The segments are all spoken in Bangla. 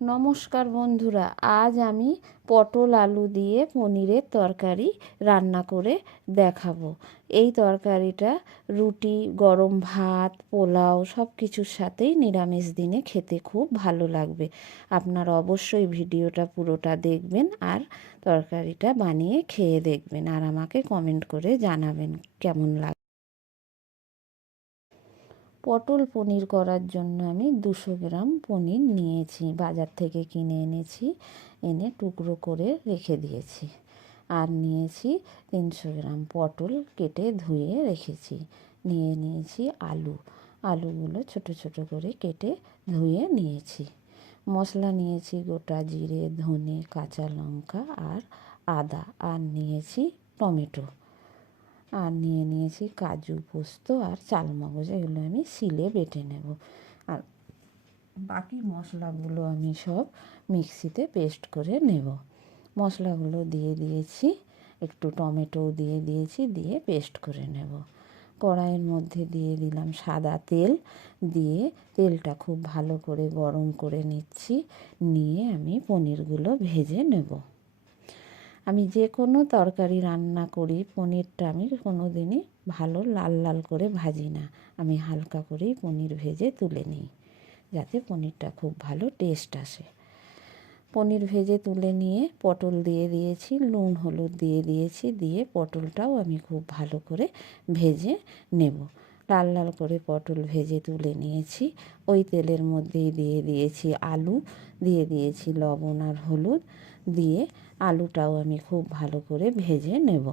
নমস্কার বন্ধুরা, আজ আমি পটল আলু দিয়ে পনিরের তরকারি রান্না করে দেখাবো। এই তরকারিটা রুটি, গরম ভাত, পোলাও সব কিছুর সাথেই নিরামিষ দিনে খেতে খুব ভালো লাগবে। আপনারা অবশ্যই ভিডিওটা পুরোটা দেখবেন আর তরকারিটা বানিয়ে খেয়ে দেখবেন আর আমাকে কমেন্ট করে জানাবেন কেমন লাগে পটল পনির করার জন্য আমি দুশো গ্রাম পনির নিয়েছি, বাজার থেকে কিনে এনেছি, এনে টুকরো করে রেখে দিয়েছি। আর নিয়েছি তিনশো গ্রাম পটল কেটে ধুয়ে রেখেছি, নিয়ে নিয়েছি আলু। আলুগুলো ছোট ছোট করে কেটে ধুয়ে নিয়েছি। মশলা নিয়েছি গোটা জিরে, ধনে, কাঁচা লঙ্কা আর আদা। আর নিয়েছি টমেটো। আর নিয়ে নিয়েছি কাজু পোস্ত আর চালমগজ এগুলো আমি শিলে বেটে নেব। আর বাকি মশলাগুলো আমি সব মিক্সিতে পেস্ট করে নেব। মশলাগুলো দিয়ে দিয়েছি, একটু টমেটো দিয়ে দিয়েছি, দিয়ে পেস্ট করে নেব। কড়াইয়ের মধ্যে দিয়ে দিলাম সাদা তেল, দিয়ে তেলটা খুব ভালো করে গরম করে নিচ্ছি, নিয়ে আমি পনিরগুলো ভেজে নেব। আমি যে কোনো তরকারি রান্না করি পনিরটা আমি কোনো দিনই ভালো লাল লাল করে ভাজি না। আমি হালকা করেই পনির ভেজে তুলে নিই, যাতে পনিরটা খুব ভালো টেস্ট আসে। পনির ভেজে তুলে নিয়ে পটল দিয়ে দিয়েছি, নুন, হলুদ দিয়ে দিয়েছি, দিয়ে পটলটাও আমি খুব ভালো করে ভেজে নেব। লাল লাল করে পটল ভেজে তুলে নিয়েছি। ওই তেলের মধ্যেই দিয়ে দিয়েছি আলু, দিয়ে দিয়েছি লবণ আর হলুদ, দিয়ে আলুটাও আমি খুব ভালো করে ভেজে নেব।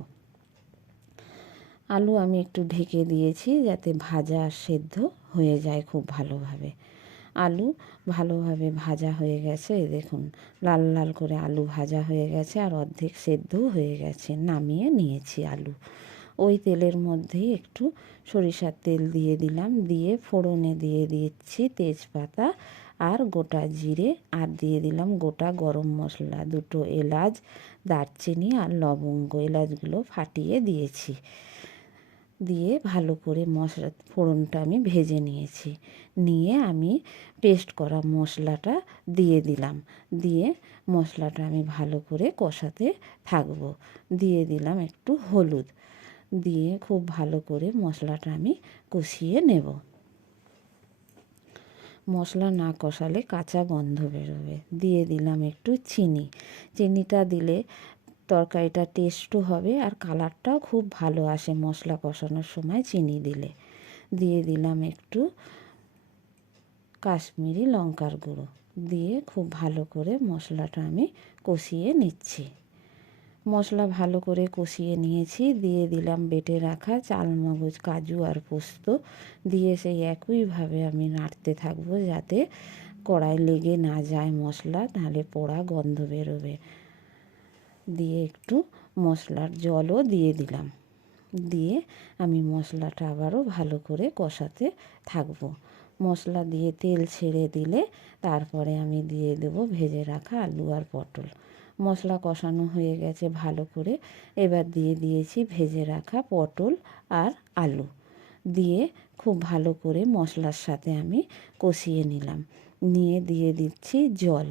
আলু আমি একটু ঢেকে দিয়েছি যাতে ভাজা আর সেদ্ধ হয়ে যায় খুব ভালোভাবে। আলু ভালোভাবে ভাজা হয়ে গেছে দেখুন, লাল লাল করে আলু ভাজা হয়ে গেছে আর অর্ধেক সেদ্ধও হয়ে গেছে, নামিয়ে নিয়েছি আলু। ওই তেলের মধ্যেই একটু সরিষার তেল দিয়ে দিলাম। দিয়ে ফোড়নে দিয়ে দিচ্ছি তেজপাতা আর গোটা জিরে আর দিয়ে দিলাম গোটা গরম মশলা। দুটো এলাচ, দারচিনি আর লবঙ্গ এলাচগুলো ফাটিয়ে দিয়েছি। দিয়ে ভালো করে মশলা, ফোড়নটা আমি ভেজে নিয়েছি। নিয়ে আমি পেস্ট করা মশলাটা দিয়ে দিলাম। দিয়ে মশলাটা আমি ভালো করে কষাতে থাকব। দিয়ে দিলাম একটু হলুদ। দিয়ে খুব ভালো করে মশলাটা আমি কষিয়ে নেব। মশলা না কষালে কাঁচা গন্ধ বেরোবে। দিয়ে দিলাম একটু চিনি। চিনিটা দিলে তরকারিটা টেস্টও হবে আর কালারটাও খুব ভালো আসে মশলা কষানোর সময় চিনি দিলে। দিয়ে দিলাম একটু কাশ্মীরি লঙ্কার গুঁড়ো। দিয়ে খুব ভালো করে মশলাটা আমি কষিয়ে নিচ্ছি। মশলা ভালো করে কষিয়ে নিয়েছি। দিয়ে দিলাম বেটে রাখা চালমগজ কাজু আর পোস্ত। দিয়ে সেই একইভাবে আমি নাড়তে থাকব যাতে কড়াই লেগে না যায় মশলা, নাহলে পোড়া গন্ধ বেরোবে। দিয়ে একটু মশলার জলও দিয়ে দিলাম। দিয়ে আমি মশলাটা আবারও ভালো করে কষাতে থাকব। মশলা দিয়ে তেল ছেড়ে দিলে তারপরে আমি দিয়ে দেবো ভেজে রাখা আলু আর পটল। মশলা কষানো হয়ে গেছে ভালো করে। এবার দিয়ে দিয়েছি ভেজে রাখা পটল আর আলু। দিয়ে খুব ভালো করে মশলার সাথে আমি কষিয়ে নিলাম। নিয়ে দিয়ে দিচ্ছি জল।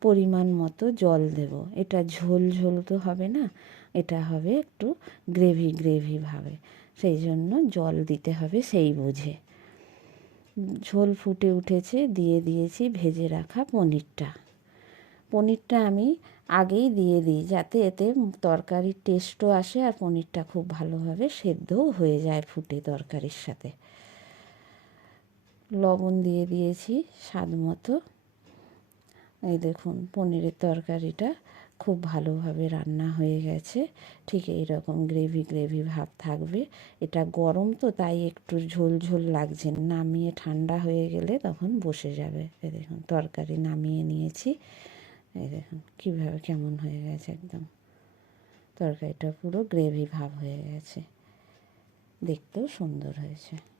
পরিমাণ মতো জল দেব। এটা ঝোল ঝোল তো হবে না, এটা হবে একটু গ্রেভি গ্রেভি ভাবে। সেই জন্য জল দিতে হবে সেই বুঝে। ঝোল ফুটে উঠেছে, দিয়ে দিয়েছি ভেজে রাখা পনিরটা। পনিরটা আমি আগেই দিয়ে দিই যাতে এতে তরকারির টেস্টও আসে আর পনিরটা খুব ভালোভাবে সেদ্ধও হয়ে যায় ফুটে তরকারির সাথে। লবণ দিয়ে দিয়েছি স্বাদ মতো। এই দেখুন পনিরের তরকারিটা খুব ভালোভাবে রান্না হয়ে গেছে। ঠিক এই রকম গ্রেভি গ্রেভি ভাব থাকবে। এটা গরম তো তাই একটু ঝোল ঝোল লাগছে। নামিয়ে ঠান্ডা হয়ে গেলে তখন বসে যাবে। দেখুন তরকারি নামিয়ে নিয়েছি। এই দেখুন, কীভাবে কেমন হয়ে গেছে একদম। তরকারিটা পুরো গ্রেভি ভাব হয়ে গেছে। দেখতেও সুন্দর হয়েছে।